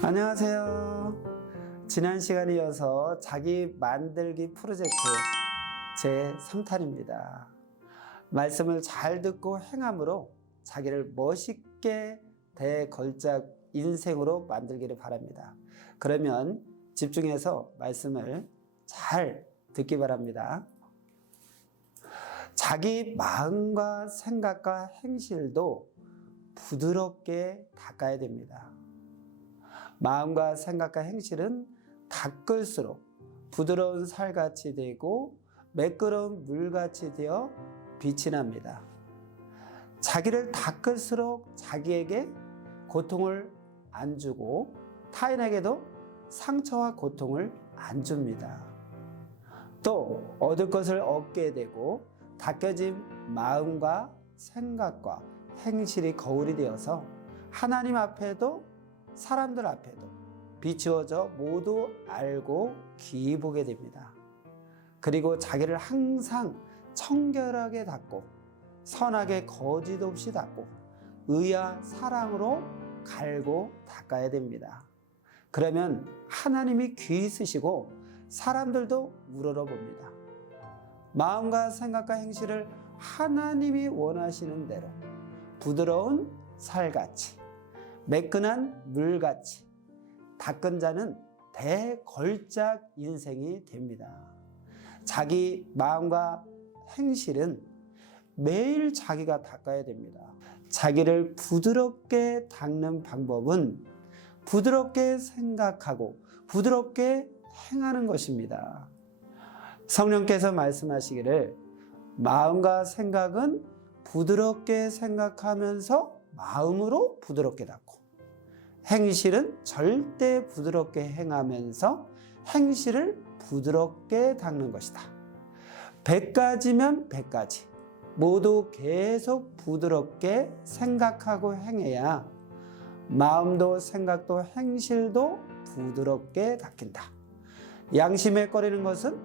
안녕하세요. 지난 시간에 이어서 자기 만들기 프로젝트 제3탄입니다. 말씀을 잘 듣고 행함으로 자기를 멋있게 대걸작 인생으로 만들기를 바랍니다. 그러면 집중해서 말씀을 잘 듣기 바랍니다. 자기 마음과 생각과 행실도 부드럽게 닦아야 됩니다. 마음과 생각과 행실은 닦을수록 부드러운 살같이 되고 매끄러운 물같이 되어 빛이 납니다. 자기를 닦을수록 자기에게 고통을 안 주고 타인에게도 상처와 고통을 안 줍니다. 또 얻을 것을 얻게 되고 닦여진 마음과 생각과 행실이 거울이 되어서 하나님 앞에도 사람들 앞에도 비추어져 모두 알고 귀히 보게 됩니다. 그리고 자기를 항상 청결하게 닦고 선하게 거짓 없이 닦고 의와 사랑으로 갈고 닦아야 됩니다. 그러면 하나님이 귀히 쓰시고 사람들도 우러러 봅니다. 마음과 생각과 행실을 하나님이 원하시는 대로 부드러운 살같이 매끈한 물같이 닦은 자는 대걸작 인생이 됩니다. 자기 마음과 행실은 매일 자기가 닦아야 됩니다. 자기를 부드럽게 닦는 방법은 부드럽게 생각하고 부드럽게 행하는 것입니다. 성령께서 말씀하시기를 마음과 생각은 부드럽게 생각하면서 마음으로 부드럽게 닦고 행실은 절대 부드럽게 행하면서 행실을 부드럽게 닦는 것이다. 100가지면 100가지 모두 계속 부드럽게 생각하고 행해야 마음도 생각도 행실도 부드럽게 닦인다. 양심에 꺼리는 것은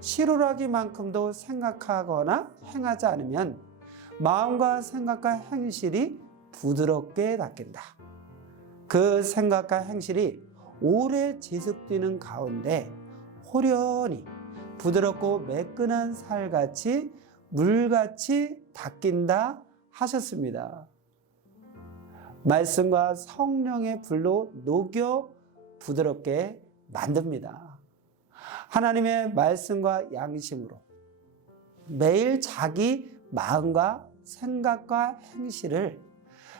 실오라기만큼도 생각하거나 행하지 않으면 마음과 생각과 행실이 부드럽게 닦인다. 그 생각과 행실이 오래 지속되는 가운데 호련히 부드럽고 매끈한 살같이 물같이 닦인다 하셨습니다. 말씀과 성령의 불로 녹여 부드럽게 만듭니다. 하나님의 말씀과 양심으로 매일 자기 마음과 생각과 행실을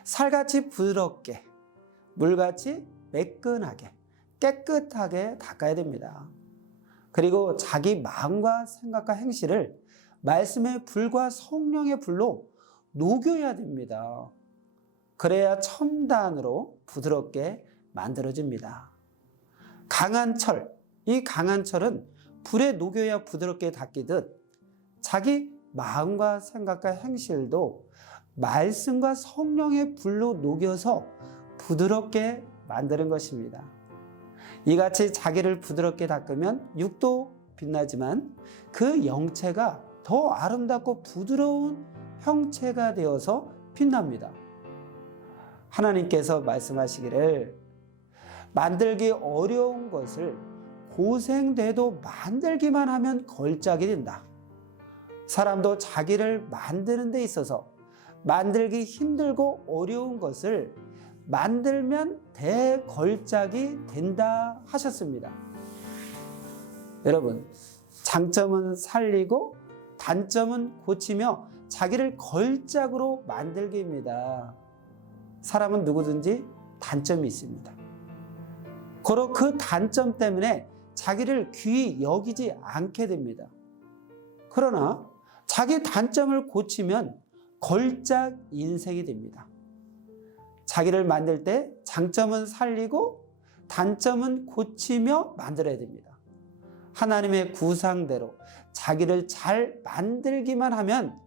살같이 부드럽게 물같이 매끈하게 깨끗하게 닦아야 됩니다. 그리고 자기 마음과 생각과 행실을 말씀의 불과 성령의 불로 녹여야 됩니다. 그래야 첨단으로 부드럽게 만들어집니다. 강한 철, 이 강한 철은 불에 녹여야 부드럽게 닦이듯 자기 마음과 생각과 행실도 말씀과 성령의 불로 녹여서 부드럽게 만드는 것입니다. 이같이 자기를 부드럽게 닦으면 육도 빛나지만 그 영체가 더 아름답고 부드러운 형체가 되어서 빛납니다. 하나님께서 말씀하시기를 만들기 어려운 것을 고생돼도 만들기만 하면 걸작이 된다. 사람도 자기를 만드는 데 있어서 만들기 힘들고 어려운 것을 만들면 대걸작이 된다 하셨습니다. 여러분, 장점은 살리고 단점은 고치며 자기를 걸작으로 만들기입니다. 사람은 누구든지 단점이 있습니다. 고로 그 단점 때문에 자기를 귀히 여기지 않게 됩니다. 그러나 자기 단점을 고치면 걸작 인생이 됩니다. 자기를 만들 때 장점은 살리고 단점은 고치며 만들어야 됩니다. 하나님의 구상대로 자기를 잘 만들기만 하면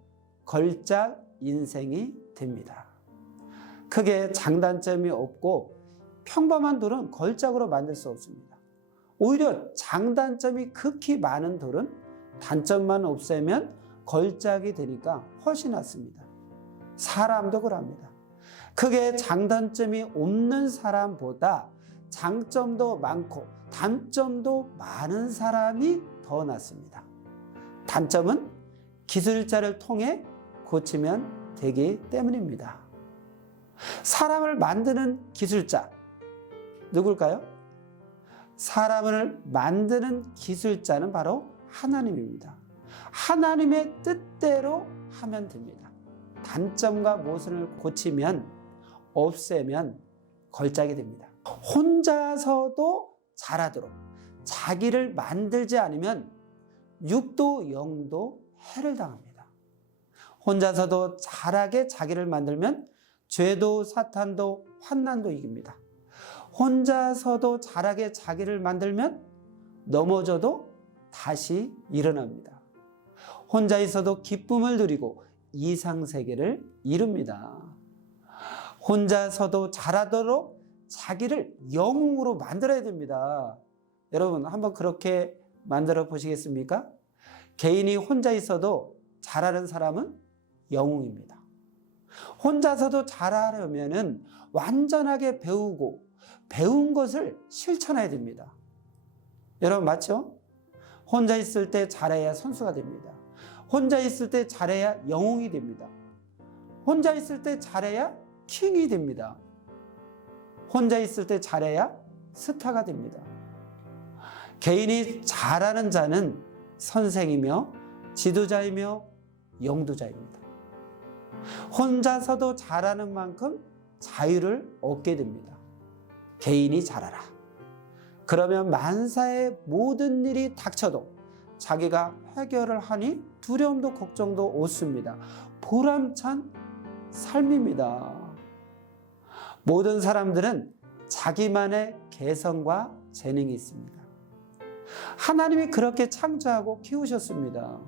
걸작 인생이 됩니다. 크게 장단점이 없고 평범한 돌은 걸작으로 만들 수 없습니다. 오히려 장단점이 극히 많은 돌은 단점만 없애면 걸작이 되니까 훨씬 낫습니다. 사람도 그럽니다. 크게 장단점이 없는 사람보다 장점도 많고 단점도 많은 사람이 더 낫습니다. 단점은 기술자를 통해 고치면 되기 때문입니다. 사람을 만드는 기술자, 누굴까요? 사람을 만드는 기술자는 바로 하나님입니다. 하나님의 뜻대로 하면 됩니다. 단점과 모순을 고치면, 없애면 걸작이 됩니다. 혼자서도 잘하도록 자기를 만들지 않으면 육도 영도 해를 당합니다. 혼자서도 잘하게 자기를 만들면 죄도 사탄도 환난도 이깁니다. 혼자서도 잘하게 자기를 만들면 넘어져도 다시 일어납니다. 혼자 있어도 기쁨을 누리고 이상세계를 이룹니다. 혼자서도 잘하도록 자기를 영웅으로 만들어야 됩니다. 여러분 한번 그렇게 만들어 보시겠습니까? 개인이 혼자 있어도 잘하는 사람은 영웅입니다. 혼자서도 잘하려면 완전하게 배우고 배운 것을 실천해야 됩니다. 여러분 맞죠? 혼자 있을 때 잘해야 선수가 됩니다. 혼자 있을 때 잘해야 영웅이 됩니다. 혼자 있을 때 잘해야 킹이 됩니다. 혼자 있을 때 잘해야 스타가 됩니다. 개인이 잘하는 자는 선생이며 지도자이며 영도자입니다. 혼자서도 잘하는 만큼 자유를 얻게 됩니다. 개인이 잘하라. 그러면 만사의 모든 일이 닥쳐도 자기가 해결을 하니 두려움도 걱정도 없습니다. 보람찬 삶입니다. 모든 사람들은 자기만의 개성과 재능이 있습니다. 하나님이 그렇게 창조하고 키우셨습니다.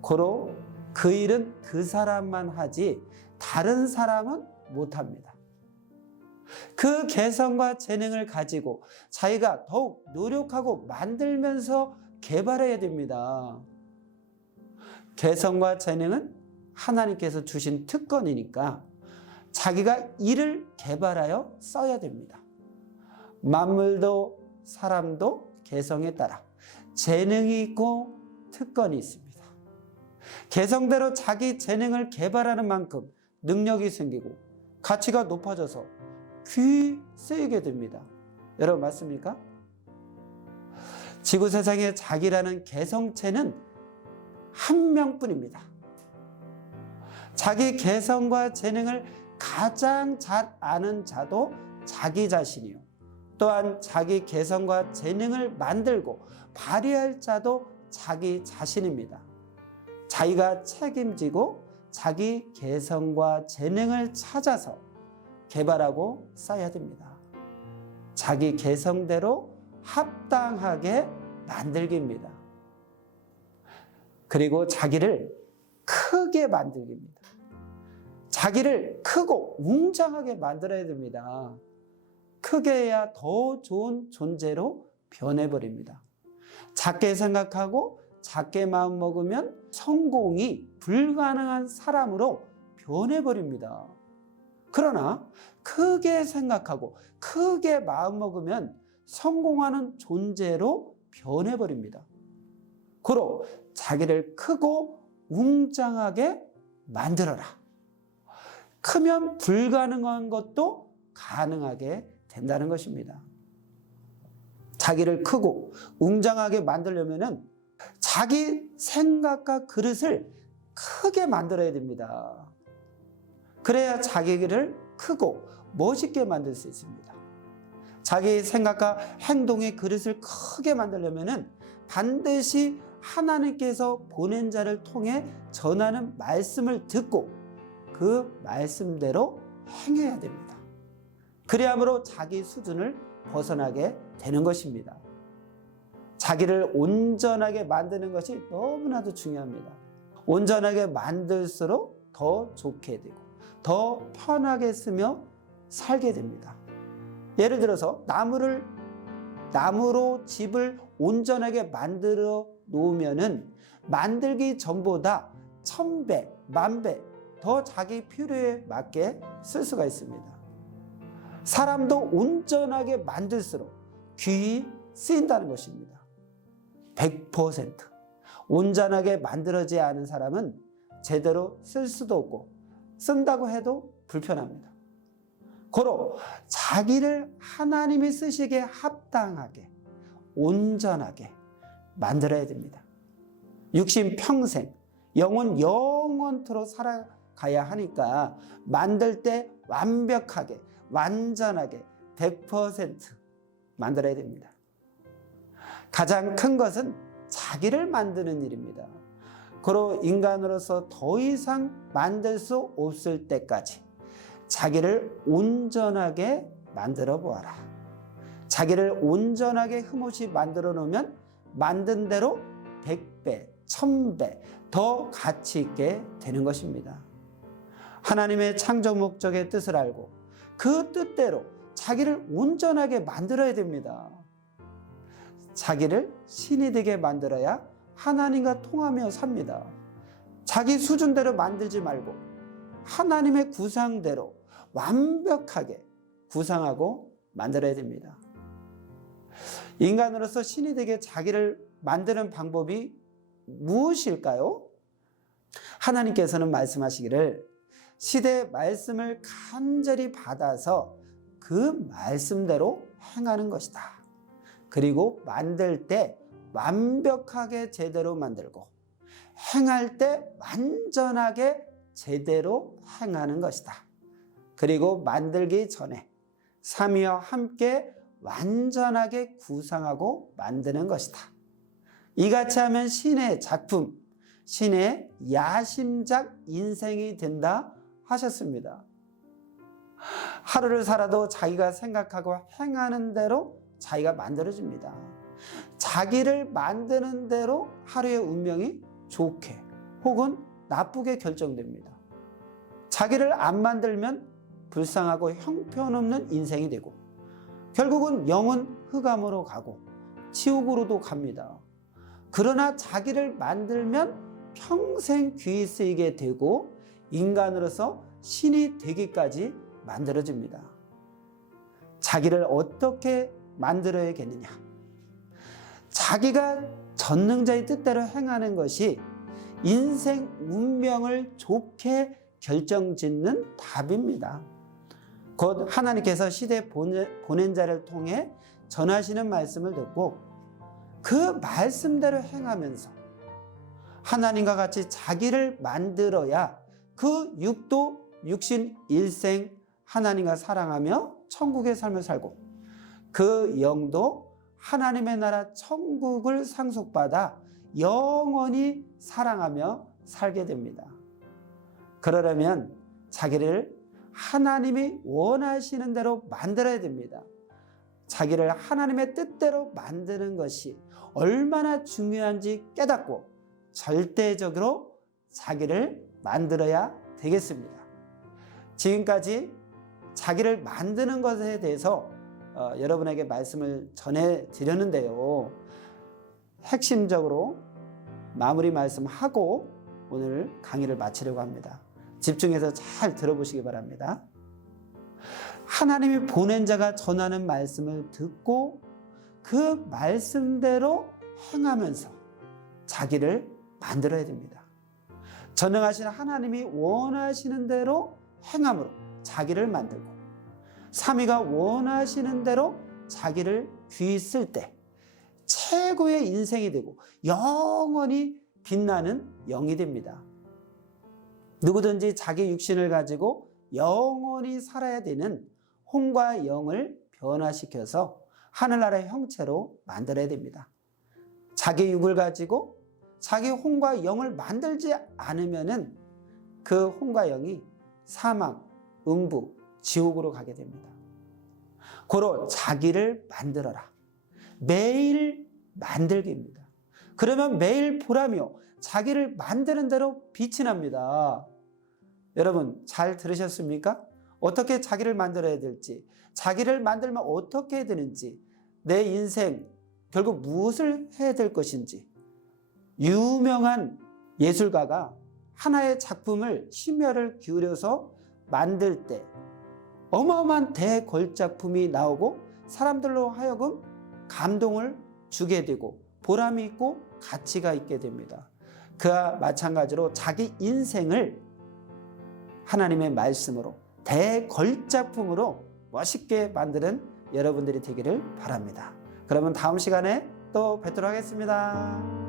고로 그 일은 그 사람만 하지 다른 사람은 못합니다. 그 개성과 재능을 가지고 자기가 더욱 노력하고 만들면서 개발해야 됩니다. 개성과 재능은 하나님께서 주신 특권이니까 자기가 이를 개발하여 써야 됩니다. 만물도 사람도 개성에 따라 재능이 있고 특권이 있습니다. 개성대로 자기 재능을 개발하는 만큼 능력이 생기고 가치가 높아져서 귀 쓰이게 됩니다. 여러분 맞습니까? 지구 세상에 자기라는 개성체는 한 명뿐입니다. 자기 개성과 재능을 가장 잘 아는 자도 자기 자신이요. 또한 자기 개성과 재능을 만들고 발휘할 자도 자기 자신입니다. 자기가 책임지고 자기 개성과 재능을 찾아서 개발하고 써야 됩니다. 자기 개성대로 합당하게 만들기입니다. 그리고 자기를 크게 만들기입니다. 자기를 크고 웅장하게 만들어야 됩니다. 크게 해야 더 좋은 존재로 변해버립니다. 작게 생각하고 작게 마음먹으면 성공이 불가능한 사람으로 변해버립니다. 그러나 크게 생각하고 크게 마음먹으면 성공하는 존재로 변해버립니다. 고로 자기를 크고 웅장하게 만들어라. 크면 불가능한 것도 가능하게 된다는 것입니다. 자기를 크고 웅장하게 만들려면 자기 생각과 그릇을 크게 만들어야 됩니다. 그래야 자기를 크고 멋있게 만들 수 있습니다. 자기 생각과 행동의 그릇을 크게 만들려면 반드시 하나님께서 보낸 자를 통해 전하는 말씀을 듣고 그 말씀대로 행해야 됩니다. 그리함으로 자기 수준을 벗어나게 되는 것입니다. 자기를 온전하게 만드는 것이 너무나도 중요합니다. 온전하게 만들수록 더 좋게 되고 더 편하게 쓰며 살게 됩니다. 예를 들어서 나무로 집을 온전하게 만들어 놓으면은 만들기 전보다 1000배, 10,000배 더 자기 필요에 맞게 쓸 수가 있습니다. 사람도 온전하게 만들수록 귀히 쓰인다는 것입니다. 100% 온전하게 만들어지지 않은 사람은 제대로 쓸 수도 없고 쓴다고 해도 불편합니다. 고로 자기를 하나님이 쓰시기에 합당하게 온전하게 만들어야 됩니다. 육신 평생, 영혼 영원토록 살아가야 하니까 만들 때 완벽하게, 완전하게 100% 만들어야 됩니다. 가장 큰 것은 자기를 만드는 일입니다. 고로 인간으로서 더 이상 만들 수 없을 때까지 자기를 온전하게 만들어 보아라. 자기를 온전하게 흠없이 만들어 놓으면 만든 대로 100배, 1000배 더 가치 있게 되는 것입니다. 하나님의 창조 목적의 뜻을 알고 그 뜻대로 자기를 온전하게 만들어야 됩니다. 자기를 신이 되게 만들어야 하나님과 통하며 삽니다. 자기 수준대로 만들지 말고 하나님의 구상대로 완벽하게 구상하고 만들어야 됩니다. 인간으로서 신이 되게 자기를 만드는 방법이 무엇일까요? 하나님께서는 말씀하시기를 시대의 말씀을 간절히 받아서 그 말씀대로 행하는 것이다. 그리고 만들 때 완벽하게 제대로 만들고 행할 때 완전하게 제대로 행하는 것이다. 그리고 만들기 전에 삼위와 함께 완전하게 구상하고 만드는 것이다. 이같이 하면 신의 작품, 신의 야심작 인생이 된다 하셨습니다. 하루를 살아도 자기가 생각하고 행하는 대로 자기가 만들어집니다. 자기를 만드는 대로 하루의 운명이 좋게 혹은 나쁘게 결정됩니다. 자기를 안 만들면 불쌍하고 형편없는 인생이 되고 결국은 영은 흑암으로 가고 지옥으로도 갑니다. 그러나 자기를 만들면 평생 귀히 쓰이게 되고 인간으로서 신이 되기까지 만들어집니다. 자기를 어떻게 만들어야겠느냐? 자기가 전능자의 뜻대로 행하는 것이 인생 운명을 좋게 결정짓는 답입니다. 곧 하나님께서 시대에 보낸 자를 통해 전하시는 말씀을 듣고 그 말씀대로 행하면서 하나님과 같이 자기를 만들어야 그 육도 육신 일생 하나님과 사랑하며 천국의 삶을 살고 그 영도 하나님의 나라 천국을 상속받아 영원히 사랑하며 살게 됩니다. 그러려면 자기를 하나님이 원하시는 대로 만들어야 됩니다. 자기를 하나님의 뜻대로 만드는 것이 얼마나 중요한지 깨닫고 절대적으로 자기를 만들어야 되겠습니다. 지금까지 자기를 만드는 것에 대해서 여러분에게 말씀을 전해드렸는데요. 핵심적으로 마무리 말씀하고 오늘 강의를 마치려고 합니다. 집중해서 잘 들어보시기 바랍니다. 하나님이 보낸 자가 전하는 말씀을 듣고 그 말씀대로 행하면서 자기를 만들어야 됩니다. 전능하신 하나님이 원하시는 대로 행함으로 자기를 만들고 삼위가 원하시는 대로 자기를 귀히 쓸 때 최고의 인생이 되고 영원히 빛나는 영이 됩니다. 누구든지 자기 육신을 가지고 영원히 살아야 되는 혼과 영을 변화시켜서 하늘나라의 형체로 만들어야 됩니다. 자기 육을 가지고 자기 혼과 영을 만들지 않으면은 그 혼과 영이 사망, 음부, 지옥으로 가게 됩니다. 고로 자기를 만들어라. 매일 만들기입니다. 그러면 매일 보라며 자기를 만드는 대로 빛이 납니다. 여러분 잘 들으셨습니까? 어떻게 자기를 만들어야 될지, 자기를 만들면 어떻게 해야 되는지, 내 인생 결국 무엇을 해야 될 것인지. 유명한 예술가가 하나의 작품을 심혈을 기울여서 만들 때 어마어마한 대걸작품이 나오고 사람들로 하여금 감동을 주게 되고 보람이 있고 가치가 있게 됩니다. 그와 마찬가지로 자기 인생을 하나님의 말씀으로 대걸작품으로 멋있게 만드는 여러분들이 되기를 바랍니다. 그러면 다음 시간에 또 뵙도록 하겠습니다.